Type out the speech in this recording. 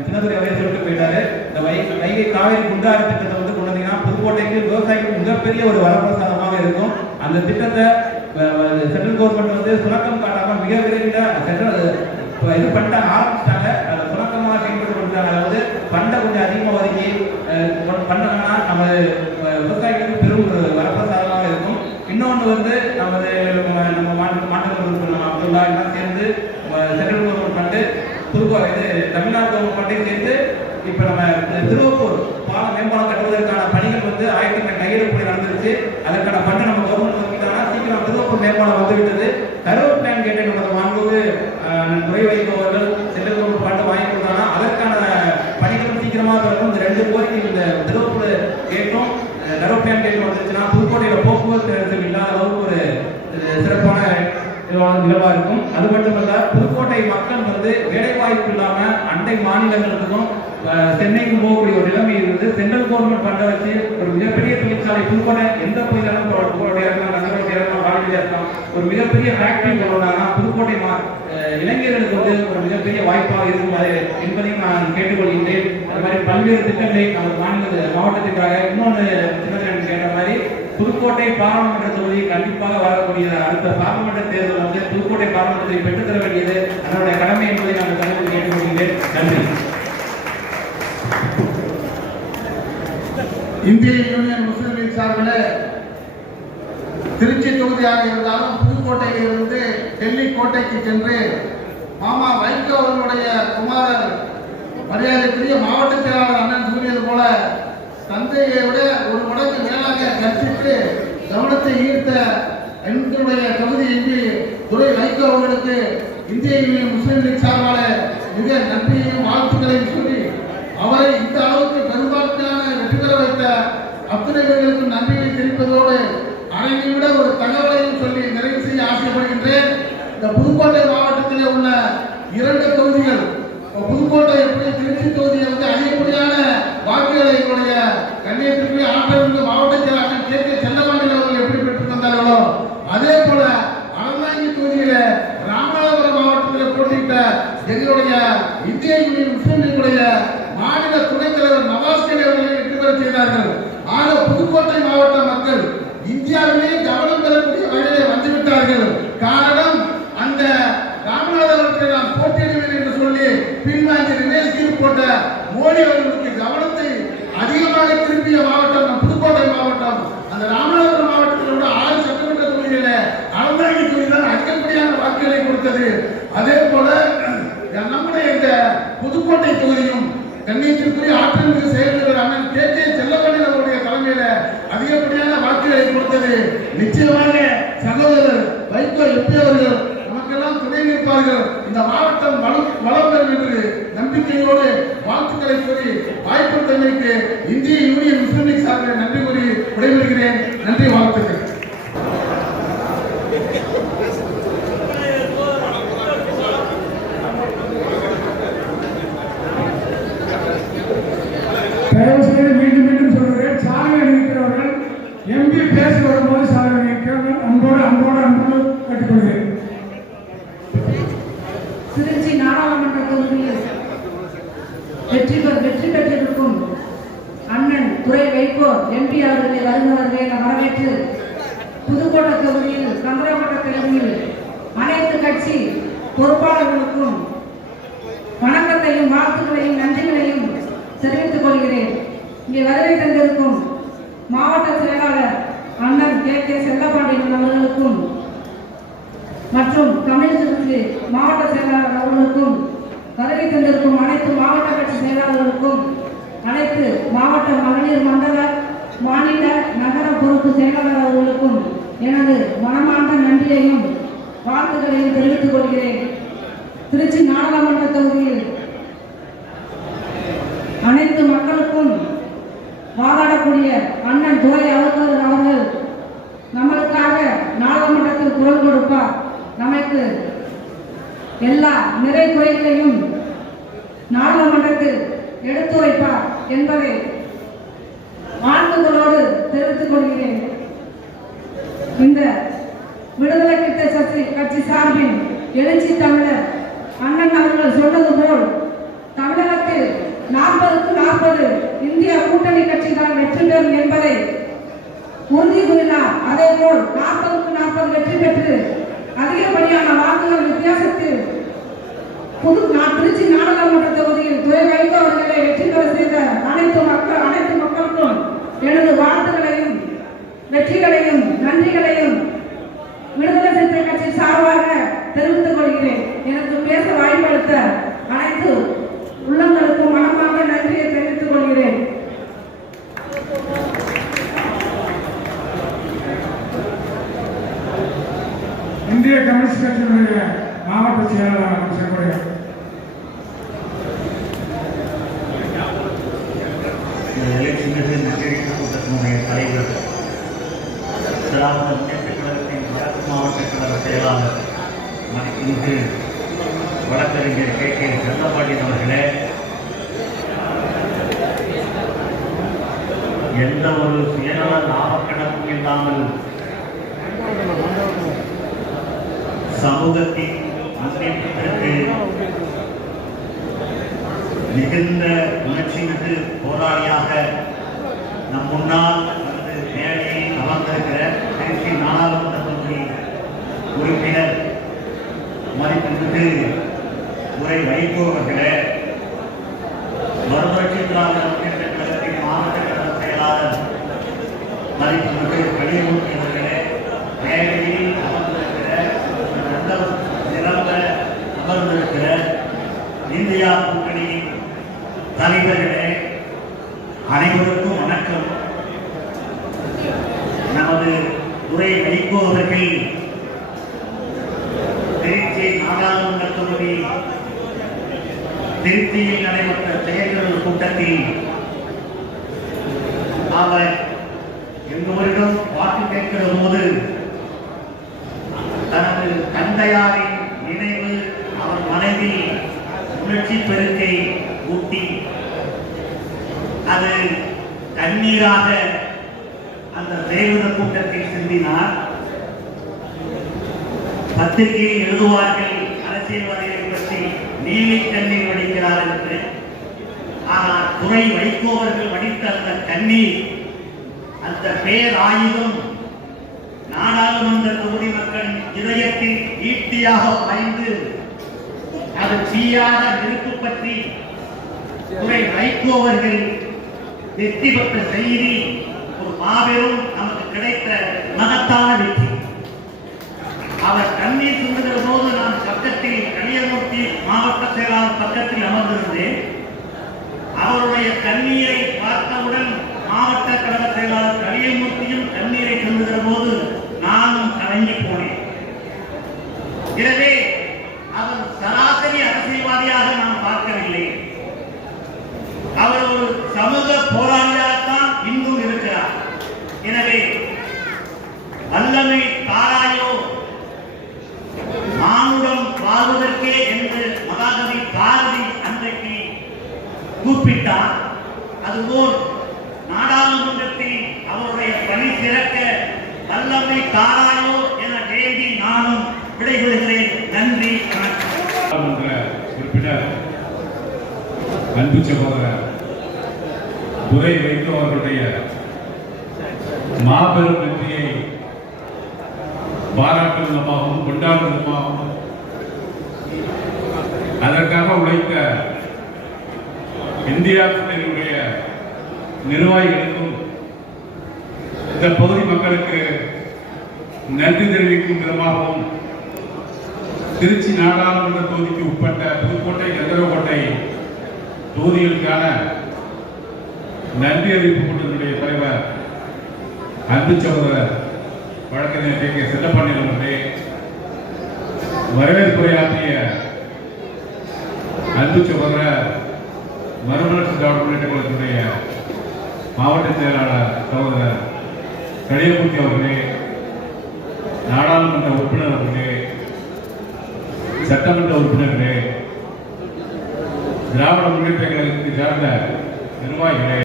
சின்னதுரை அவரே சொல்லிட்டு போயிட்டாரு. இந்த வைகை காவேரி குண்டாறு திட்டத்தை வந்து கொண்டு வந்தீங்கன்னா புதுக்கோட்டைக்கு விவசாயிக்கு மிகப்பெரிய ஒரு வரப்பிரசாதமாக இருக்கும். அந்த திட்டத்தை சென்ட்ரல் கவர்மெண்ட் வந்து சுணக்கம் காட்டாம மிக விரைவில் சென்ட்ரல் இது பண்ணிட்டு ஆரம்பிச்சிட்டாங்க அதை சுணக்கமாக செயல்பட்டு கொடுத்தாங்க அதாவது பண்டை கொஞ்சம் அதிகமாக ஒதுக்கி அஹ், பண்ணோம்னா நம்ம அஹ், விவசாயிகளுக்கு பெரும் ஒரு வரப்பிரசாதமாக இருக்கும் இன்னொன்று வந்து நமது நம்ம நம்ம மாநில மாநில நம்ம அப்துல்லா எல்லாம் சேர்ந்து அஹ், சென்ட்ரல் கவர்மெண்ட் பண்ணிட்டு புதுக்கோ இது தமிழ்நாடு கவர்மெண்ட்டையும் சேர்ந்து இப்போ நம்ம இந்த திருவப்பூர் பாலம் மேம்பாலம் கட்டுவதற்கான பணிகள் வந்து ஆயிரத்தி கையெழுப்பு நடந்துருச்சு அதற்கான ஃபண்டை நம்ம கவர்மெண்ட் வாங்கிட்டாங்கன்னா சீக்கிரம் திருவப்பூர் மேம்பாலம் வந்து விட்டது கரூர் பிளான் கேட்டு நமது மாண்புக்கு துறை வைப்பவர்கள் சென்ட்ரல் கவர்மெண்ட் ஃபண்டை வாங்கி கொடுத்தாங்கன்னா அதற்கான பணிகளும் சீக்கிரமாக இருக்கும் இந்த ரெண்டு கோரிக்கை இந்த திருவப்பூர் கேட்டும் கரூர் பிளான் கேட்டு வந்துருச்சுன்னா புதுக்கோட்டையில் போக்குவரத்து நெரிசல் இல்லாத அளவுக்கு ஒரு அஹ், சிறப்பான நிலவா- நிலவா இருக்கும். அது மட்டுமல்ல புதுக்கோட்டை மக்கள் வந்து வேலை வாய்ப்பு இல்லாம அண்டை மாநிலங்களுக்கும் அஹ், சென்னைக்கும் போகக்கூடிய ஒரு நிலைமை இருந்து சென்ட்ரல் கவர்மெண்ட் பண்ட வச்சு ஒரு மிகப்பெரிய தொழிற்சாலை புதுக்கோட்டை எந்த பகுதியிலும் புதுக்கோட்டை இருக்கலாம் நகரோட்டை இருக்கலாம் இருக்கலாம் ஒரு மிகப்பெரிய ஃபேக்டரி கொண்டு புதுக்கோட்டை மா- இளைஞர்களுக்கு வந்து ஒரு மிகப்பெரிய வாய்ப்பாக இருக்கும். அது என்பதையும் நான் கேட்டுக்கொள்கின்றேன். அது மாதிரி பல்வேறு திட்டங்களை நமது மாநில மாவட்டத்திற்காக இன்னொன்று திட்டத்தில் கேட்ட மாதிரி புதுக்கோட்டை பாராளுமன்ற தொகுதி கண்டிப்பாக வரக்கூடிய அடுத்த பாராளுமன்ற தேர்தல் வந்து புதுக்கோட்டை பாராளுமன்றத்தை பெற்றுத்தர வேண்டியது அதனுடைய கடமை என்பதை நாங்கள் தலைவர் கேட்டுக்கொள்கிறேன். நன்றி. இந்திய யூனியன் முஸ்லிம் லீக் சார்பில் திருச்சி தொகுதியாக இருந்தாலும் புதுக்கோட்டையிலிருந்து டெல்லி கோட்டைக்கு சென்று மாமா வைகோ அவர்களுடைய குமாரர் மரியாதைக்குரிய மாவட்ட செயலாளர் அண்ணன் கூறியது போல தந்தையை விட ஒரு கற்பித்து கவனத்தை ஈர்த்த எங்களுடைய தொகுதி எம்பி துரை வைகோ அவர்களுக்கு இந்திய யூனியன் முஸ்லீம் லீக் சார்பாக மிக நன்றியையும் வாழ்த்துக்களையும் சொல்லி அவரை இந்த அளவுக்கு பெரும்பான்மையான வெற்றி பெற வைத்த அத்தனை பேர்களுக்கும் நன்றியை தெரிவிப்பதோடு அனைத்தை விட ஒரு தகவலையும் சொல்லி நிறைவு செய்ய ஆசைப்படுகின்றேன். இந்த புதுக்கோட்டை மாவட்டத்திலே உள்ள இரண்டு தொகுதிகள் புதுக்கோட்டை எப்படி திருச்சி தொகுதியில் வந்து அதிகப்படியான வாக்குகளை எங்களுடைய கண்ணியத்திற்கு ஆற்றல் மாவட்ட செயலாளர் கே கே செல்லமண்டல் அவர்கள் எப்படி பெற்றுத் தந்தார்களோ அதே போல அறந்தாங்கி தொகுதியில ராமநாதபுரம் எங்களுடைய இந்திய யூனியன் முஸ்லீம் மாநில துணைத் தலைவர் நவாஸ் கனி அவர்களை வெற்றி பெற செய்தார்கள். ஆக புதுக்கோட்டை மாவட்ட மக்கள் இந்தியாவிலே கவனம் பெறக்கூடிய வகையிலே வந்துவிட்டார்கள். காரணம் அந்த ராமநாதபுரத்தில் நான் போட்டியிடுவேன் என்று சொல்லி பின்வாங்கி ரிலேஷன் போட்ட மோடி அவர்களுக்கு கவனத்தை அதிகமாக திரும்பிய மாவட்டம் நம் புதுக்கோட்டை மாவட்டம். அந்த ராமநாதபுரம் மாவட்டத்தில் உள்ள ஆறு சட்டமன்ற தொகுதிகளை அறந்தாங்கி தொகுதி தான் அதிகப்படியான வாக்குகளை கொடுத்தது. அதே போல நம்முடைய இந்த புதுக்கோட்டை தொகுதியும் கண்ணியத்திற்குரிய ஆற்றல் மிகு செயல்கள் அண்ணன் கே. கே. செல்லப்பள்ளி அவருடைய தலைமையில அதிகப்படியான வாக்குகளை கொடுத்தது நிச்சயமாக சகோதரர் வைகோ எம்பி அவர்கள். நமக்கெல்லாம் துணை நிற்பார்கள். இந்த மாவட்டம் வளம் வளம் பெறும் என்று நம்பிக்கையோடு வாழ்த்துக்களை கூறி வாய்ப்புத்தமைக்கு இந்திய யூனியன் முஸ்லிம் லீக் சார்பில் நன்றி கூறி விடைபெறுகிறேன் நன்றி வாழ்த்துக்கள் தயவு செய்து மீண்டும் மீண்டும் சொல்கிறேன் சாலை இருக்கிறவர்கள் எம்பி பேச வரும்போது சாலை நிற்கிறவர்கள் அன்போடு அன்போடு அன்போடு திருச்சி நாடாளுமன்ற தொகுதியில் வெற்றி பெற வெற்றி பெற்றிருக்கும் அண்ணன் துரை வைகோ எம்பி அவர்களை வருகிறவர்களை என வரவேற்று புதுக்கோட்டை தொகுதியில் கந்தரப்பட்ட தொகுதியில் அனைத்து கட்சி பொறுப்பாளர்களுக்கும் வணக்கத்தையும் வாழ்த்துக்களையும் நன்றிகளையும் தெரிவித்துக் கொள்கிறேன். இங்கே வருகை தந்திருக்கும் மாவட்ட செயலாளர் அண்ணன் கே. கே. செல்லப்பாண்டியன் அவர்களுக்கும் மற்றும் தமிழகத்திற்கு மாவட்ட செயலாளர் அவர்களுக்கும் வருகை தந்திருக்கும் அனைத்து மாவட்ட கட்சி செயலாளர்களுக்கும் அனைத்து மாவட்ட மகளிர் மண்டல மாநில நகர பொறுப்பு செயலாளர் அவர்களுக்கும் எனது மனமார்ந்த நன்றியையும் வாழ்த்துக்களையும் தெரிவித்துக் கொள்கிறேன். திருச்சி நாடாளுமன்ற தொகுதியில் அனைத்து மக்களுக்கும் வாதாடக்கூடிய அண்ணன் துரை நிறை குறைகளையும் நாடாளுமன்றத்தில் எடுத்து வைப்பார் என்பதை வாழ்த்துக்களோடு தெரிவித்துக் கொள்கிறேன். இந்த விடுதலை கிட்ட சக்தி கட்சி சார்பின் எழுச்சி தமிழர் அண்ணன் அவர்கள் சொன்னது போல் தமிழகத்தில் நாற்பதுக்கு நாற்பது இந்திய கூட்டணி கட்சி தான் வெற்றி பெறும் என்பதை உறுதி கூறினார். அதே போல் நாற்பதுக்கு நாற்பது வெற்றி பெற்று அதிகப்படியான வாக்குகள் வித்தியாசத்தில் புது நான் திருச்சி நாடாளுமன்ற தொகுதியில் துறை வைகோ அவர்களை வெற்றி பெற செய்த அனைத்து மக்கள் அனைத்து மக்களுக்கும் எனது வாழ்த்துக்களையும் வெற்றிகளையும் நன்றிகளையும் விடுதலை சிறுத்தை கட்சி சார்பாக தெரிவித்துக் கொள்கிறேன். எனக்கு பேச வாய்ப்பளித்த அனைத்து உள்ளங்களுக்கும் மனமாக நன்றியை தெரிவித்துக் கொள்கிறேன். இந்திய கம்யூனிஸ்ட் கட்சியினுடைய மாவட்ட செயலாளர் அமைச்சர்களுடைய இந்த எலெக்ஷனுக்கு கூட்டத்தினுடைய தலைவர் திராவிட முன்னேற்ற கழகத்தின் வடக்கு மாவட்ட கழக செயலாளர் மதிப்பிற்கு வழக்கறிஞர் கே. கே. செல்லப்பாண்டியன் அவர்களே எந்த ஒரு சுயநல லாபக்கணக்கும் இல்லாமல் சமூகத்தின் முன்னேற்றத்திற்கு மிகுந்த உணர்ச்சி மிகு போராளியாக நம் முன்னால் வந்து மேடையில் அமர்ந்திருக்கிற திருச்சி நாடாளுமன்ற தொகுதி உறுப்பினர் மதிப்பிற்கு உரை வைகோ அவர்களே மறுமலர்ச்சி திராவிட முன்னேற்ற கழகத்தின் மாவட்ட கழக செயலாளர் மதிப்புமிகு கலியமூர்த்தி அவர்களே மேடையில் அமர்ந்திருக்கிற அமர்ந்திருக்கிற இந்தியா கூட்டணியின் தலைவர்களே அனைவருக்கும் நமது உரை வைகோ அவர்கள். திருச்சி நாடாளுமன்ற தொகுதி. திருச்சியில் நடைபெற்ற செயல்கள் கூட்டத்தில் அவர் எல்லோரிடம் வாக்கு கேட்கிற போது தனது தந்தையாரின் நினைவு அவர் மனதில் உணர்ச்சி பெருக்கை ஊட்டி அது தண்ணீராக அந்த தேவத கூட்டத்தில் சிந்தினார் பத்திரிகையை எழுதுவார்கள் அரசியல்வாதிகளை பற்றி நீலி கண்ணீர் வடிக்கிறார் என்று. ஆனால் துறை வைகோ வடித்த அந்த கண்ணீர் அந்த பேராயுதம் நாடாளுமன்ற தொகுதி மக்களின் இதயத்தில் ஈட்டியாக பாய்ந்து அது தீயாக நெருப்பு பற்றி துறை வைகோ வெற்றி பெற்ற செய்தி மாபெரும் நமக்கு கிடைத்த மகத்தான வெற்றி. அவர் கண்ணீர் சிந்துகிற போது நான் பக்கத்தில் கலியமூர்த்தி மாவட்ட செயலாளர் பக்கத்தில் அமர்ந்திருந்தேன். அவருடைய கண்ணீரை பார்த்தவுடன் மாவட்ட கழக செயலாளர் கலியமூர்த்தியும் கண்ணீரை சிந்துகிற போது நானும் கலங்கி போனேன். எனவே அவர் சராசரி அரசியல்வாதியாக நான் பார்க்கவில்லை. அவர் ஒரு சமூக போராளியாகத்தான் வல்லமை தாராயோ. மானுடம் வாழ்வதற்கே என்று மகாகவி பாரதி அன்றைக்கு கூப்பிட்டார். அதுபோல் நாடாளுமன்றத்தில் அவருடைய பணி திறக்க வல்லமை தாராயோ என வேண்டி நானும் விடைபெறுகிறேன். நன்றி வணக்கம். உறுப்பினர் அன்பு சகோதரர் துரை வைகோ அவர்களுடைய மாபெரும் பாராட்டும் விதமாகவும் கொண்டாடும் விதமாகவும் அதற்காக உழைத்த இந்தியா கூட்டணியுடைய நிர்வாகிகளுக்கும் இந்த பகுதி மக்களுக்கு நன்றி தெரிவிக்கும் விதமாகவும் திருச்சி நாடாளுமன்ற தொகுதிக்கு உட்பட்ட புதுக்கோட்டை கந்தரக்கோட்டை தொகுதிகளுக்கான நன்றி அறிவிப்பு கூட்டத்தினுடைய தலைவர் அன்பு சகோதரர் வழக்கறிஞர் கே. கே. செல்லப்பாண்டியன் அவர்களே வரவேற்புரையாற்றிய அன்பு சகோதரர் மறுமலர்ச்சி திராவிட முன்னேற்ற கழகத்தினுடைய மாவட்ட செயலாளர் சகோதரர் கலியமூர்த்தி அவர்களே நாடாளுமன்ற உறுப்பினர் அவர்களே சட்டமன்ற உறுப்பினர்களே திராவிட முன்னேற்ற கழகத்தை சார்ந்த நிர்வாகிகளே